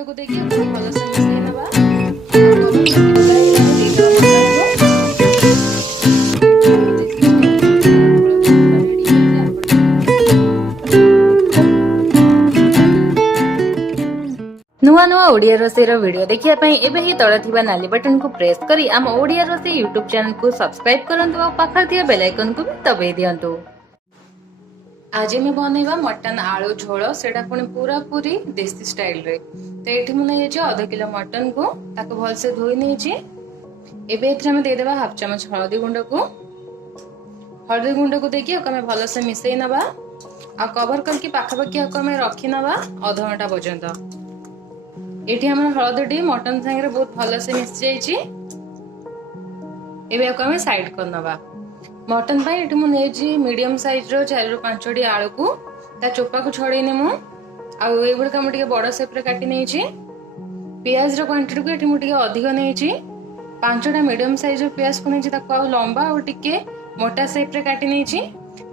गुंड को देखिए भल से मिसई नवा नुआ नुआ ओडिया रोसई वीडियो देखिया पई एबे ही तळे थिबा नाली बटन को प्रेस करी आम ओडिया रोसई यूट्यूब चैनल को सब्सक्राइब करंतु और पाखर थिया बेल आइकन को भी दबाई दियंतु। आज मैं बनैबा मटन आलू झोल सेटा पुणी पूरा पूरी देसी स्टाइल रे। तो एठी मु नै जे आधा किलो मटन को ताको भल से धोई नै छी। एबे एथरा में दे देबा हाफ चम्मच हळदी गुंड को देखि हमें भल से मिसई नबा आ कवर करके पाखापाखि हमें रखी नबा आधा घंटा पर्यंत। एठी हमर हळदी मटन संगे बहुत भल से मिस जाइछि। एबे हमें साइड कर नबा। मटन पाई एठी मु नेजी मीडियम साइज रो 4 ରୁ 5टी आलू को ता चोपा को छड़े नेमु आ ए गुड का मटिके बड़ शेप रे काटी नेछि। प्याज रो क्वांटिटी को एठी मु टिके अधिक नेछि। 5टा मीडियम साइज रो प्याज को नेछि ताको आ लंबा और टिके मोटा शेप रे काटी नेछि।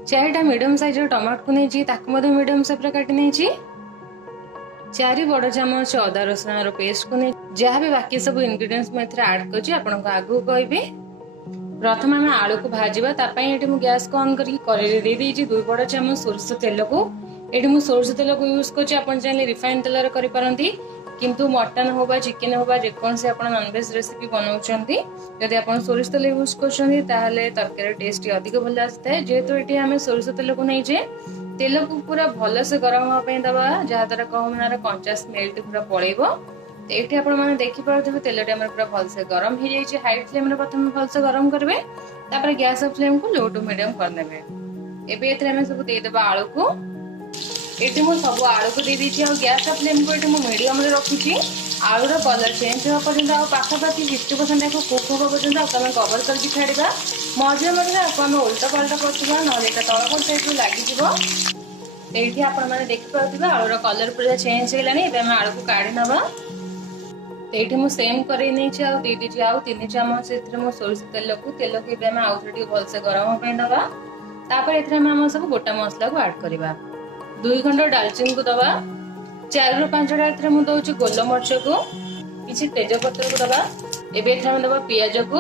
4टा मीडियम साइज रो टमाटो को नेछि ताको मधे मीडियम शेप रे काटी नेछि। 4 बड़ चम्मच अदा रसुण रो पेस्ट को ने जहाँ भी बाकी सब इंग्रेडिएंट्स में ऐड कर आगू कहबी। प्रथम आम आलू को भाजवा तापाई मु गैस को ऑन करके कड़ाई दे देछि 2 बड़ चम्मच सोरष तेल को। एठी मु सोरष तेल को यूज करछि। आपण चाहे रिफाइन तेल रे करि पारंती किंतु मटन हो बा चिकन हो बा जे कोन से आपण नॉनवेज रेसिपी बनाउछंती यदि आपण सोरष तेल यूज करछंती ताहले तरकारी टेस्ट अधिक भल आस्ते है। जेहेतु एठी हमें सोरष तेल को नै जे तेल को पूरा भल से गरम होगा दबा जहाँ द्वारा कहनार कंचा स्मेल पूरा पड़ेबो। ये आपण मैंने देखिपे तेल पूरा भल से गरम हो जाए। हाई फ्लेम प्रथम भल से गरम करेंगे तापर गैस फ्लेम को लो टू मीडियम करने। एबे सब देदेबा आलू को। ये मुझे सब आलू को दे दीजिए और गैस फ्लेम को ये मीडियम रे रखी। आलूर कलर चेंज होगा पर्यटन आ पाखापाखि 50% कुक होगा पर्यटन आम कवर करके छाड़ा। मझे मझे आम उल्टा पल्टा करवा ना तलपट साइड लगे। ये आपण मैंने देखिपे आलूर कलर पूरा चेंज होगा। आलू को काढ़ी नवा। ये मुझे सेम कर दे दीजिए आउ 3 चम्मच सोरष तेल को आउ थे भल से गरम होगा दबा। तापर ये सब गोटा मसला को ऐड करवा। 2 खंड डालचीनी को दबा। 4 ରୁ 5टा मुझे दौर गोलमरीच को किसी तेजपत्र को दबा। एवं दबा पियाज को।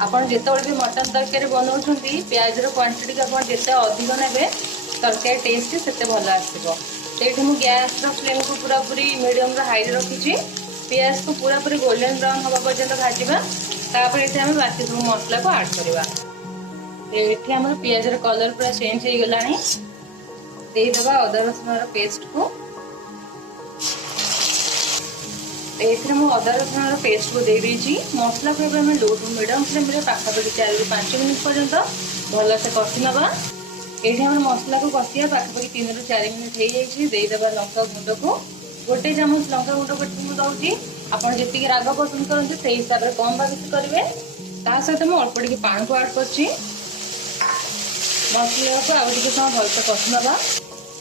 आपड़ जिते भी मटन तरकारी बनाऊँच प्याज क्वांटिटी को जिते अधिक ने तरकारी टेस्ट से भल आसो। तो ये गैस फ्लेम को पूरा पूरी मीडियम हाई रखी। प्याज को पूरा पूरी गोल्डन ब्राउन हवा पर्यंत भाजवा। तापर ये आम बाकी सब मसला को ऐड करवा। ये आम प्याज कलर पूरा चेंज हो गला। देदेबा अदा रसुण पेस्ट को। अदा रसुण पेस्ट को दे दीजिए। मसला को लो टू मीडियम फ्लेम में पाखापाखि 4 ରୁ 5 मिनट पर्यंत भल से कषि नवा। ये मसला को कषिया पाखापाखि 3 ରୁ 4 मिनट हो जाए। देदेबा लंका गुंड को। 1 चामच लंका गुंड को दौर आप जी राग पसंद करते से हिसाब से कम बेसी करेंगे। सहित मुझे अल्प टे पानी को ऐड कर मसला को आगे समय भल से कषि नवा।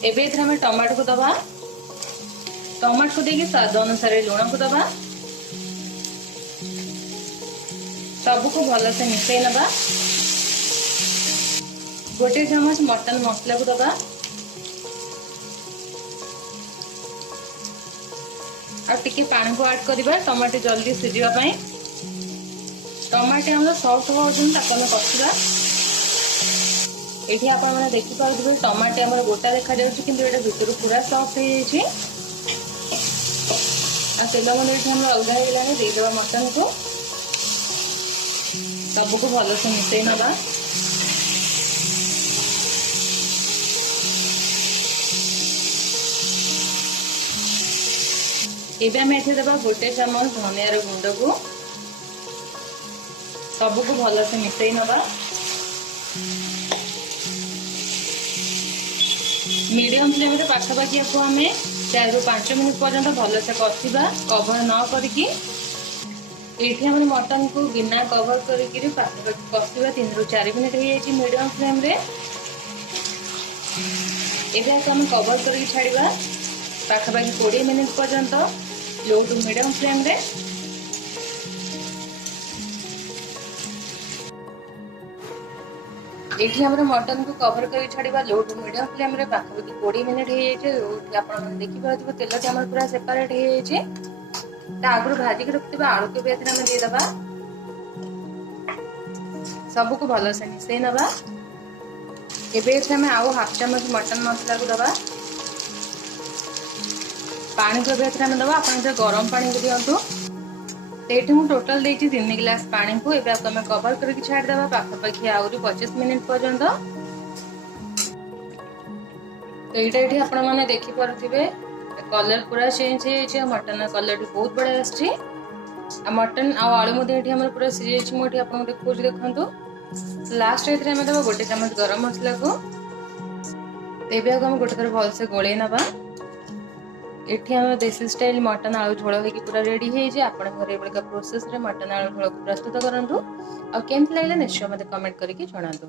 एवं टमाटो को दबा। टमाटो को देखिए स्वाद अनुसार लुण को दबा। सबको भल से मिसई नवा। 1 चामच मटन मसला को दबा। टिके पानी को ऐड करवा टमाटो जल्दी सीझापी। टमाटो हम सफ्ट हो कषा। ये आप देखिपे टमाटो आम गोटा देखा कि भितर पूरा सफ्ट हो जाए। तेल मैंने अलग होगा। देदेबा मटन को। सबको भल से मिसई नवा। एवं देवा 1 चामच धनिया गुंड को। सबको भल से मिसई नवा। मीडियम फ्लेम रे पाखापाखि आपको आम 4 ରୁ 5 मिनट पर्यंत भल से कषा कवर न करके। ये मटन को बिना कवर करके पाखापाखि कषा 3 ରୁ 4 मिनट हो जाए मीडियम फ्लेम रे। ये आम कवर करके छाड़ा पाखापाखि 20 मिनट पर्यंत लो टू मीडियम फ्लेम रे। ये मटन को कवर कर छाड़ा लो टू मीडियम फ्लेम रे पाखापाखि 20 मिनिट हो देखिए तेल भी आम पूरा सेपरेट हो आगु भाजिक रखिए आलू को भी आम देदेबा सबको भल से मिसई नवा एवं आउ हाफ चामच मटन मसला को दबा पानी को भी आम दबा आप गरम पानी को दिंतु तो ये मुझे टोटाल देती 3 गिलास पानी को एवं आम कवर करके छाड़देवा पाखापाखि आहरी 25 मिनिट पर्यंत। तो ये आपण मैंने देखिपे कलर पूरा चेंज हो मटन कलर भी बहुत बढ़िया आसी मटन आलू पूरा सीझे मुझे आपको देखा देखु लास्ट आम देवा गोटे चामच गरम मसला को तेज आम गोटे थर भलसे गोल नवा ये आम देसी स्टाइल मटन आलू झोल हो पूरा रेडी हो प्रोसेस रे मटन आलू झोल को प्रस्तुत करूँ आ केमती लगे निश्चय मत कमेंट करके जनातु।